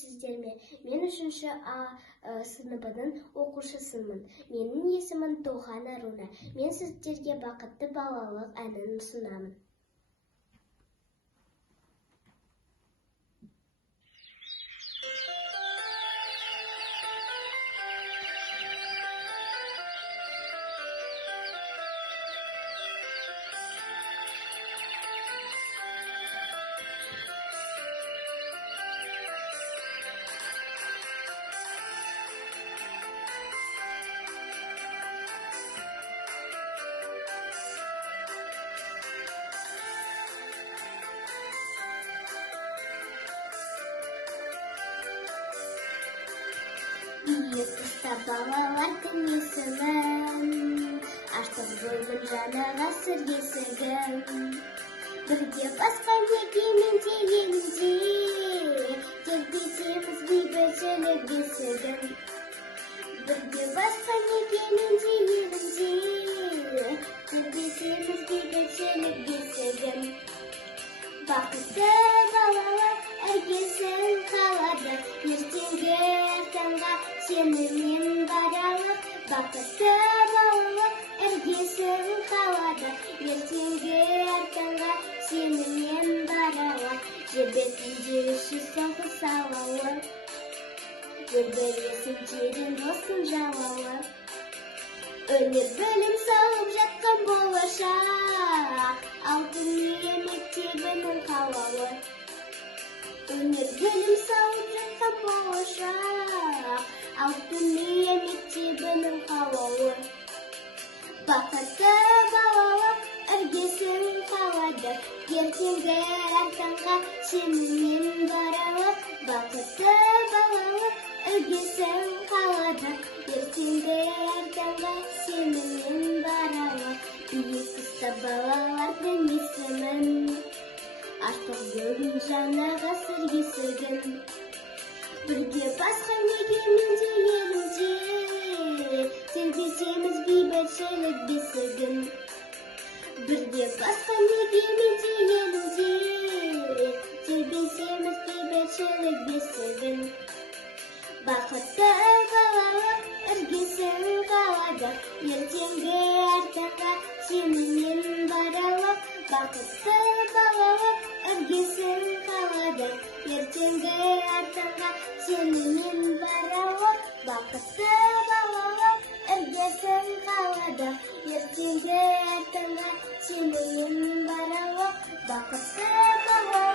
сіздермен. Мен 3-ші А сыныбының оқушысымын. Менің есімім Тохан Аруна. Мен сіздерге бақытты балалық әнін ұсынамын. Ертіста балалардың есімін, аштық жойдым жаңа ғасыр есігін. Бірге басқан егемен дегенде, тербетеміз бейбітшілік бесігін. Бірге басқан егемен дегенде, тербетеміз бейбітшілік бесігін. Бақытты балалар іргесін қалады, ертеңгі таңға сенімен баралық. Бақытты балалар іргесін қалады, ертеңгі таңға сенімен баралық. Жебетінде үші соғыс алалы, бір-біресін терең досын жалалы. Өнер білім салып жатқан болашақ, алтын үйе мектебінің қалауы. Өнер білім салып жатқан болашақ, алтын үйе мектебінің қалауы. Бақытты балалық іргесін қалады, ертеңгі таңға сенімен баралық. Бақытты балалық іргесін қалады, ертеңгі таңға сенімен баралық. Ертіста балалардың есімін, аштық бүгін жаңа ғасыр есігін. Бірге басқан егеменде елінде, тербетеміз бейбітшілік бесігін. Бірге басқан егеменде елінде, тербетеміз бейбітшілік бесігін. Бақытты балалық іргесін қалады, ертеңгі таңға сенімен баралық. Бақытты балалық іргесін қалады, ертеңгі таңға сенімен баралық. Бақытты балалық іргесін қалады, ертеңгі таңға сенімен баралық. Бақытты балалық